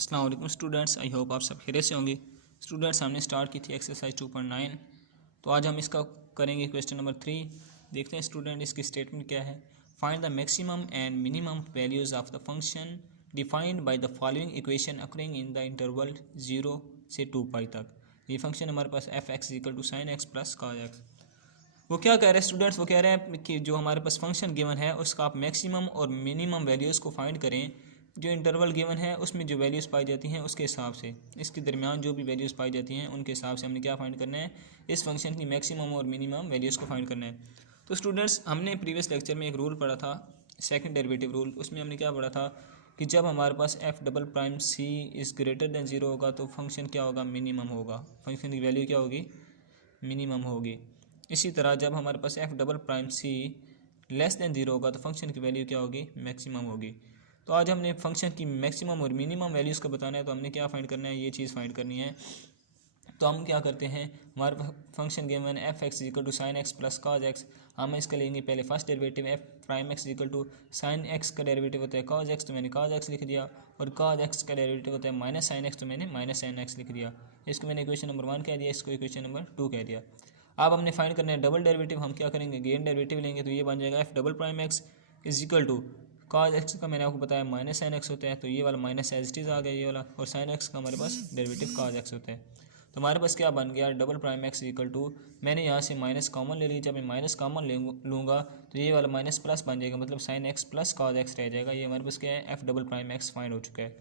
अस्सलाम वालेकुम students, I hope आप सब खैरियत से होंगे। स्टूडेंट्स, हमने स्टार्ट की थी एक्सरसाइज 2.9। तो आज हम इसका करेंगे क्वेश्चन नंबर 3। देखते हैं स्टूडेंट इसकी स्टेटमेंट क्या है। Find the maximum and minimum values of the function defined by the following equation occurring in the interval 0 से 2π तक। ये फंक्शन हमारे पास f x equal to sign x plus cos x. वो क्या कह रहे हैं स्टूडेंट्स, वो कह रहे हैं कि जो हमारे पास फंक्शन गिवन है उसका आप मैक्सिमम और मिनिमम वैल्यूज़ को फाइंड करें। जो इंटरवल गिवन है उसमें जो वैल्यूज़ पाई जाती हैं उसके हिसाब से, इसके दरमियान जो भी वैल्यूज़ पाई जाती हैं उनके हिसाब से हमने क्या फाइंड करना है, इस फंक्शन की मैक्सिमम और मिनिमम वैल्यूज़ को फाइंड करना है। तो स्टूडेंट्स, हमने प्रीवियस लेक्चर में एक रूल पढ़ा था, सेकंड डेरिवेटिव रूल। उसमें हमने क्या पढ़ा था कि जब हमारे पास f double prime c is greater than zero होगा तो फंक्शन क्या होगा, मिनिमम होगा। फंक्शन की वैल्यू क्या होगी, मिनिमम होगी। इसी तरह जब हमारे पास f double prime c less than zero होगा तो फंक्शन की वैल्यू क्या होगी, मैक्सिमम होगी। तो आज हमने फंक्शन की मैक्सिमम और मिनिमम वैल्यूज़ का बताना है, तो हमने क्या फाइंड करना है, ये चीज़ फाइंड करनी है। तो हम क्या करते हैं, हमारे function given f x equal to sign x plus cos x. हम इसका लेंगे पहले first derivative, f prime x equal to sign x का डेरिवेटिव होता है कॉज एक्स, तो मैंने कॉज एक्स लिख दिया। और कॉज एक्स का डेरिवेटिव होता है माइनस साइन एक्स, तो मैंने माइनस साइन एक्स लिख दिया। इसको मैंने इक्वेशन नंबर 1 कह दिया, इसको इक्वेशन नंबर 2 कह दिया। अब हमने फाइंड करना है डबल डेरिवेटिव। हम क्या करेंगे, गेन डेरिवेटिव लेंगे, तो ये बन जाएगा f double prime x is equal to cos x का मैंने आपको बताया माइनस साइन एक्स होता है, तो ये वाला माइनस एज इट इज़ आ गया ये वाला, और साइन एक्स का हमारे पास डेरिवेटिव कॉज एक्स होता है। तो हमारे पास क्या बन गया, double prime x equal to, मैंने यहाँ से माइनस कॉमन ले लिया। जब मैं माइनस कॉमन लूँगा तो ये वाला माइनस प्लस बन जाएगा, मतलब sign x plus cos x रह जाएगा। ये हमारे पास क्या है, F double prime x find हो चुका है।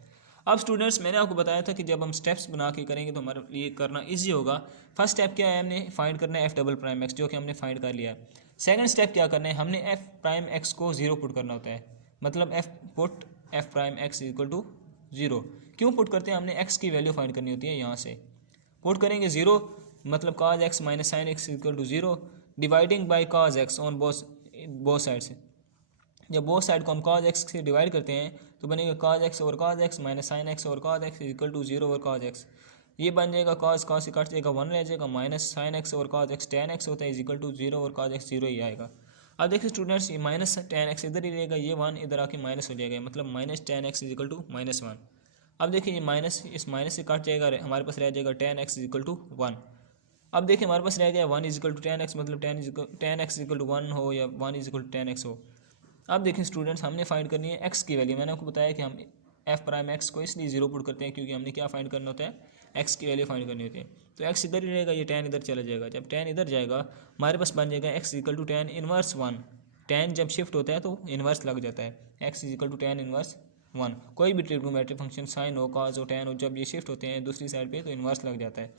अब स्टूडेंट्स, मैंने आपको बताया था कि जब हम स्टेप्स बना के करेंगे तो हमारे लिए करना इजी होगा। फर्स्ट स्टेप क्या है, हमने फाइंड करना है एफ डबल प्राइम एक्स, जो कि हमने फाइंड कर लिया। सेकंड स्टेप क्या करना है, हमने एफ प्राइम एक्स को 0 पुट करना होता है, मतलब f prime x equal to 0। क्यों पुट करते हैं, हमने एक्स की वैल्यू फाइंड करनी होती है। यहाँ से पुट करेंगे 0, मतलब cos x minus sine x equal to 0, dividing by cos x on both side से। जब बोथ साइड को हम कॉज एक्स से डिवाइड करते हैं तो बनेगा cos x over cos x minus sine x over cos x equal to 0 over cos x. ये बन जाएगा कॉज से कट जाएगा 1 रह जाएगा, minus sine x over cos x tan x होता है is equal to 0 over cos x 0 ही आएगा। अब देखिए स्टूडेंट्स, ये माइनस टेन एक्स इधर ही रहेगा, ये 1 इधर आके माइनस हो जाएगा, मतलब minus tan x is equal to minus 1। अब देखिए ये माइनस इस माइनस से कट जाएगा, हमारे पास रह जाएगा tan x is equal to 1। अब देखिए हमारे पास रह गया 1 is equal to tan x, मतलब टेन एक्स इक्वल टू 1 हो या 1 is equal to tan x हो। अब देखें स्टूडेंट्स, हमने फाइंड करनी है एक्स की वैल्यू। मैंने आपको बताया कि हम एफ प्राइम एक्स को इसलिए 0 पुट करते हैं क्योंकि हमने क्या फाइंड करना होता है, एक्स की वैल्यू फाइंड करनी होती है। तो एक्स इधर ही रहेगा, ये टेन इधर चला जाएगा। जब टेन इधर जाएगा हमारे पास बन जाएगा x equal to tan inverse 1। Tan जब शिफ्ट होता है तो इन्वर्स लग जाता है, x is equal to tan inverse 1। कोई भी ट्रिग्नोमेट्रिक फंक्शन साइन हो, कॉस हो, टेन हो, जब ये शिफ्ट होते हैं दूसरी साइड पे तो इन्वर्स लग जाता है।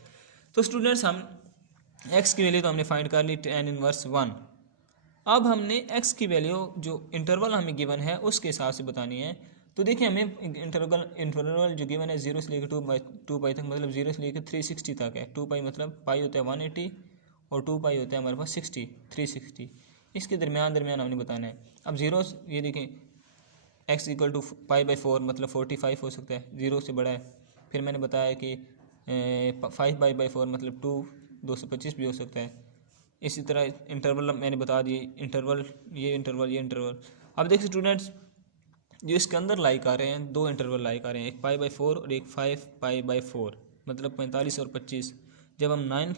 तो स्टूडेंट्स, हम एक्स की वैल्यू तो हमने फाइंड कर ली टेन इनवर्स 1। अब हमने x की वैल्यू जो इंटरवल हमें गिवन है उसके हिसाब से बतानी है। तो देखिए हमें इंटरवल जो गिवन है 0 से लेकर 2π तक, मतलब 0 से लेकर 360 तक है। 2π मतलब पाई होता है 180 और 2π होता है हमारे पास 60 360। इसके दरमियान हमने बताना है। अब 0, ये देखें x इक्वल टू π/4 मतलब 45 हो सकता है, 0 से बड़ा है। फिर मैंने बताया कि 5π/4 मतलब 225 भी हो सकता है। इसी तरह इंटरवल मैंने बता दिए, ये इंटरवल। अब देखिए स्टूडेंट्स, जो इसके अंदर लाइक आ रहे हैं, 2 इंटरवल लाइक आ रहे हैं, एक π/4 और एक 5π/4 मतलब 45 और 25। जब हम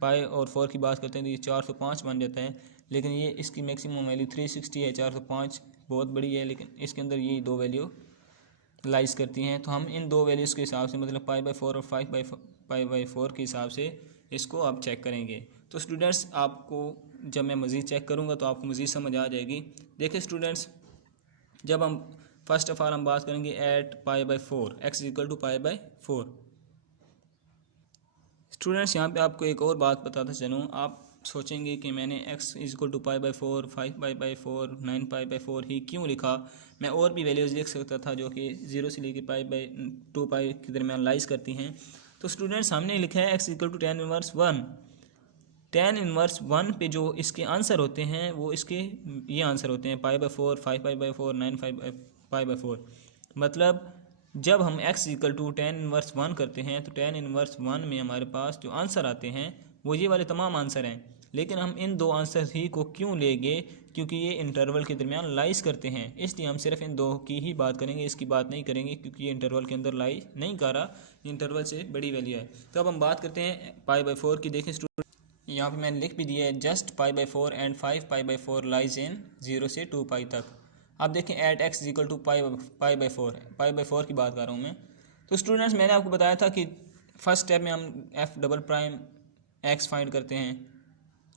5 और 4 की बात करते हैं तो ये 405 बन जाता है, लेकिन ये इसकी मैक्सिमम वैल्यू 360 है। 405 बहुत बड़ी है, लेकिन इसके अंदर ये 2 वैल्यू लाइज करती हैं। तो हम इन 2 वैल्यूज़ के हिसाब से, मतलब π/4 और 5π/4 के हिसाब से इसको आप चेक करेंगे। तो स्टूडेंट्स, आपको जब मैं मज़ीद चेक करूँगा तो आपको मज़ीद समझ आ जाएगी। देखिए स्टूडेंट्स, जब हम फर्स्ट ऑफ ऑल हम बात करेंगे at π/4, x equal to π/4। Students, यहाँ पे आपको एक और बात बताता चलूँ, आप सोचेंगे कि मैंने x इक्वल टू π/4, 5π/4, 9π/4 ही क्यों लिखा। मैं और भी वैल्यूज़ लिख सकता था जो कि 0 से लेकर π/2π के दरमियान लाइज करती हैं। तो स्टूडेंट्स, हमने लिखा है x equal to tan inverse 1। Tan inverse 1 पे जो इसके आंसर होते हैं वो इसके ये आंसर होते हैं π/4, 5π/4, 9π/4। मतलब जब हम x equal to tan inverse 1 करते हैं तो टेन इनवर्स 1 में हमारे पास जो आंसर आते हैं वो ये वाले तमाम आंसर हैं। लेकिन हम इन दो आंसर ही को क्यों लेंगे, क्योंकि ये इंटरवल के दरमियान लाइज करते हैं, इसलिए हम सिर्फ इन दो की ही बात करेंगे, इसकी बात नहीं करेंगे क्योंकि ये इंटरवल के अंदर लाई नहीं कर रहा, इंटरवल से बड़ी वैल्यू है। तो अब हम बात करते हैं π/4 की। देखें स्टूडेंट, यहाँ पे मैंने लिख भी दिया है जस्ट π/4 एंड 5π/4 लाइज इन 0 से 2π तक। अब देखें एट x इक्वल टू π/4 की बात कर रहा हूँ मैं। तो स्टूडेंट्स मैंने आपको बताया था कि फर्स्ट स्टेप में हम f double prime x find करते हैं,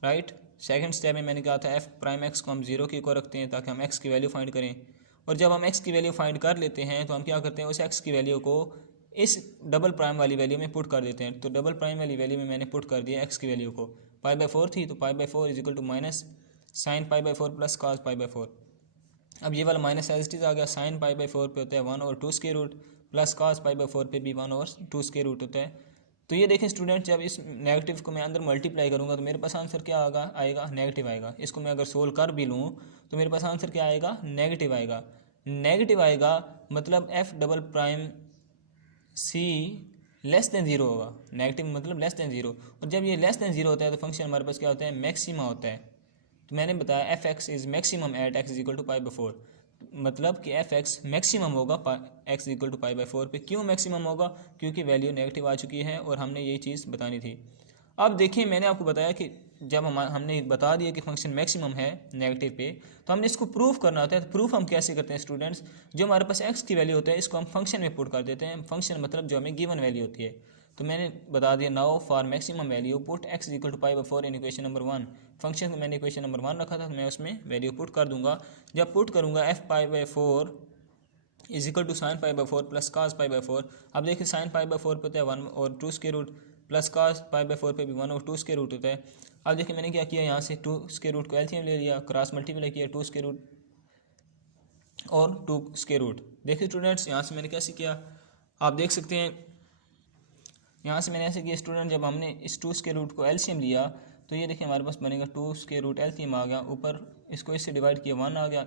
राइट। सेकंड स्टेप में मैंने कहा था f प्राइम x को हम 0 के इक्वल रखते हैं ताकि हम x की वैल्यू फाइंड करें, और जब हम x की वैल्यू फाइंड कर लेते हैं तो हम क्या करते हैं, उस x की वैल्यू को इस डबल प्राइम वाली वैल्यू में पुट कर देते हैं। तो डबल प्राइम वाली वैल्यू में मैंने पुट कर दिया x की वैल्यू को, π/4 थी तो π/4 is equal to minus sine π/4 plus cos π/4। अब ये वाला माइनस एज इट इज आ गया, साइन π/4 पे होता है 1/2 स्क्वायर रूट, प्लस कॉस π/4 पे भी 1/2 स्क्वायर रूट होता है। तो ये देखें स्टूडेंट, जब इस नेगेटिव को मैं अंदर मल्टीप्लाई करूँगा तो मेरे पास आंसर क्या आएगा नेगेटिव आएगा। इसको मैं अगर सोल्व कर भी लूँ तो मेरे पास आंसर क्या आएगा, नेगेटिव आएगा। नेगेटिव आएगा मतलब f double prime c less than 0 होगा, नेगेटिव मतलब लेस देन 0, और जब ये लेस देन 0 होता है तो फंक्शन हमारे पास क्या होता है, मैक्सिमा होता है। तो मैंने बताया f x is maximum at x is equal to π/4, मतलब कि एफ एक्स मैक्सिमम होगा x इक्वल टू π/4 पे। क्यों मैक्सिमम होगा, क्योंकि वैल्यू नेगेटिव आ चुकी है और हमने यही चीज़ बतानी थी। अब देखिए मैंने आपको बताया कि जब हमने बता दिया कि फंक्शन मैक्सिमम है नेगेटिव पे, तो हमने इसको प्रूफ करना होता है। तो प्रूफ हम कैसे करते हैं स्टूडेंट्स, जो हमारे पास x की वैल्यू होता है इसको हम फंक्शन में पुट कर देते हैं। फंक्शन मतलब जो हमें गिवन वैल्यू होती है। तो मैंने बता दिया now for maximum value put x equal to π/4 in equation number 1। Function को मैंने इक्वेशन नंबर 1 रखा था तो मैं उसमें वैल्यू पुट कर दूंगा। जब पुट करूँगा f π/4 is equal to sine π/4 plus cos π/4। अब देखिए साइन π/4 पे होता है 1/2 स्क्वायर रूट, प्लस कॉस π/4 पे भी 1/2 स्क्वायर रूट होता है। अब देखिए मैंने क्या किया, यहाँ से 2 स्क्वायर रूट को एलसीएम ले लिया, क्रॉस मल्टीप्लाई किया 2 स्क्वायर रूट और 2 स्क्वायर रूट। देखिए स्टूडेंट्स यहाँ से मैंने कैसे किया, आप देख सकते हैं यहाँ से मैंने ऐसे किया स्टूडेंट, जब हमने इस 2 स्क्वायर रूट को एलसीएम लिया तो ये देखिए हमारे पास बनेगा 2 स्क्वायर रूट एलसीएम आ गया, ऊपर इसको इससे डिवाइड किया 1 आ गया,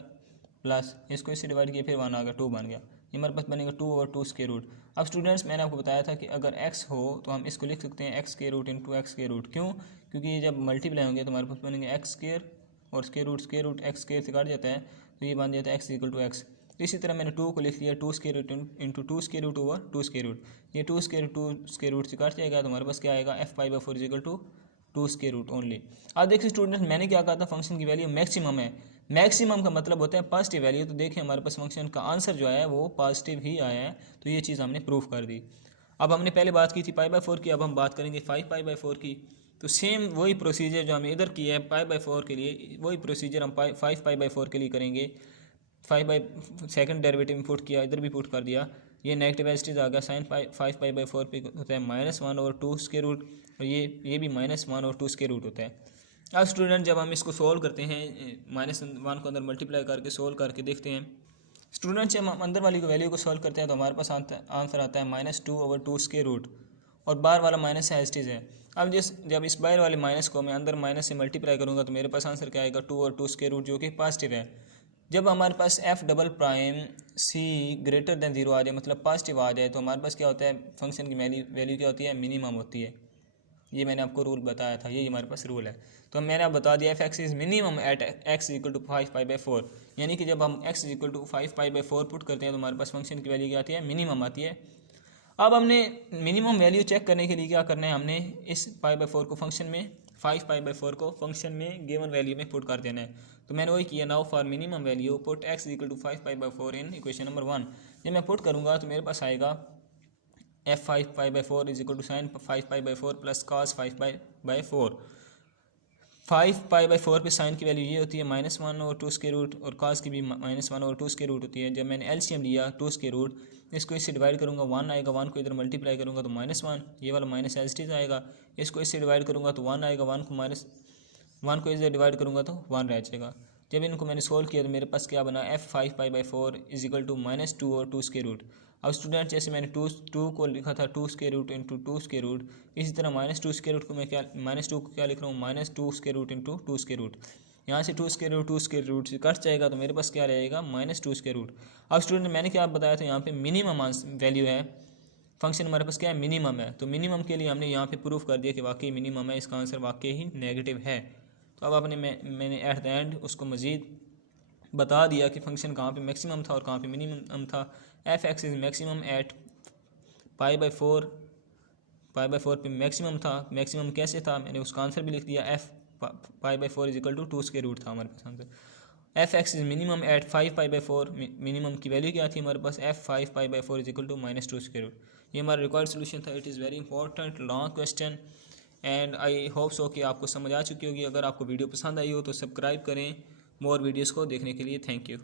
प्लस इसको इससे डिवाइड किया फिर 1 आ गया, 2 बन गया। ये हमारे पास बनेगा 2 और 2 स्क्वायर रूट। अब स्टूडेंट्स मैंने आपको बताया था कि अगर x हो तो हम इसको लिख सकते हैं x square root into x square root. क्यों, क्योंकि ये जब मल्टीप्लाई होंगे तो हमारे पास बनेंगे x स्क्वायर और स्क्वायर रूट x स्क्वायर से काट जाता है तो ये बन जाता है x इक्वल टू x। तो इसी तरह मैंने 2 को लिख लिया 2 square root into 2 square root over 2 square root. ये 2 स्क्वायर रूट से काट जाएगा तो हमारे पास क्या आएगा, f π/4 is equal to 2 square root only. अब देखिए स्टूडेंट्स मैंने क्या कहा था, फंक्शन की वैल्यू मैक्सिमम है। मैक्सिमम का मतलब होता है पॉजिटिव वैल्यू। तो देखिए हमारे पास फंक्शन का आंसर जो आया है वो पॉजिटिव ही आया है, तो ये चीज़ हमने प्रूफ कर दी। अब हमने पहले बात की थी π/4 की, अब हम बात करेंगे 5π/4 की। तो सेम वही प्रोसीजर जो हमने इधर किया है π/4 के लिए, वही प्रोसीजर हम 5π/4 के लिए करेंगे। 5 सेकंड डेरिवेटिव में पुट किया, इधर भी पुट कर दिया, ये नेगेटिव एस्टीज आ गया, साइन 5π/4 पे होता है -1/2 स्क्वायर रूट, और ये भी -1/2 स्क्वायर रूट होता है। अब स्टूडेंट जब हम इसको सोल्व करते हैं -1 को अंदर मल्टीप्लाई करके सोल्व करके देखते हैं स्टूडेंट, जब हम अंदर वाली वैल्यू को सोल्व करते हैं तो हमारे पास आंसर आता है -2/2 स्क्वायर रूट, और बाहर वाला माइनस है एस्टीज है। अब जब इस बाहर वाले माइनस को मैं अंदर माइनस से मल्टीप्लाई करूँगा तो मेरे पास आंसर क्या आएगा, 2/2 स्क्वायर रूट, जो कि पॉजिटिव है। जब हमारे पास f double prime c greater than 0 आ जाए, मतलब पॉजिटिव आ जाए, तो हमारे पास क्या होता है, फंक्शन की वैल्यू क्या होती है, मिनिमम होती है। ये मैंने आपको रूल बताया था, ये हमारे पास रूल है। तो मैंने आप बता दिया f(x) is minimum at x equal to 5π/4, यानी कि जब हम x इक्वल टू 5π/4 पुट करते हैं तो हमारे पास फंक्शन की वैल्यू क्या आती है, मिनिमम आती है। अब हमने मिनिमम वैल्यू चेक करने के लिए क्या करना है, हमने इस π/4 को फंक्शन में 5π/4 को फंक्शन में गिवन वैल्यू में पुट कर देना है। तो मैंने वही किया, now for minimum value put x equal to 5π/4 in equation number 1। जब मैं पुट करूँगा तो मेरे पास आएगा f 5π/4 is equal to sine 5π/4 plus cos 5π/4। 5π/4 पे साइन की वैल्यू ये होती है -1/2 स्क्वायर रूट, और कॉस की भी -1/2 स्क्वायर रूट होती है। जब मैंने एलसीएम लिया 2 स्क्वायर रूट, इसको इससे डिवाइड करूँगा 1 आएगा, 1 को इधर मल्टीप्लाई करूँगा तो -1, ये वाला माइनस एज इट इज आएगा। इसको इससे डिवाइड करूँगा तो 1 आएगा, 1 को इधर डिवाइड करूँगा तो 1 रह जाएगा। जब इनको मैंने सोल्व किया तो मेरे पास क्या बना, f 5π/4 इज इक्वल टू -2 और 2 स्क्वायर रूट। अब स्टूडेंट जैसे मैंने 2 को लिखा था 2 square root into 2 square root, इसी तरह -2 स्क्वायर रूट को मैं -2 को क्या लिख रहा हूँ, -2 square root into 2 square root. यहाँ से 2 स्क्वायर रूट से कट जाएगा तो मेरे पास क्या रहेगा, -2 स्क्वायर रूट। अब स्टूडेंट मैंने क्या बताया था, यहाँ पे मिनिमम वैल्यू है, फंक्शन हमारे पास क्या है, मिनिमम है। तो मिनिमम के लिए हमने यहाँ पे प्रूफ कर दिया कि वाकई मिनिमम है, इसका आंसर वाकई ही नेगेटिव है। तो अब आपने मैंने एट द एंड उसको मज़ीद बता दिया कि फंक्शन कहाँ पे मैक्सिमम था और कहाँ पे मिनिमम था। F x is maximum at π/4 पे मैक्सिमम था। मैक्सिमम कैसे था, मैंने उसका आंसर भी लिख दिया, एफ π/4 इज इक्वल टू 2√² था हमारे पास answer. F x is minimum at 5π/4, minimum की वैल्यू क्या थी हमारे पास, एफ 5π/4 इज इक्वल टू -2²। ये हमारा रिक्वायर्ड सोल्यूशन था। It is very important long question and I hope so कि आपको समझ आ चुकी होगी। अगर आपको वीडियो पसंद आई हो तो सब्सक्राइब करें मोर वीडियोज़ को देखने के लिए। Thank you.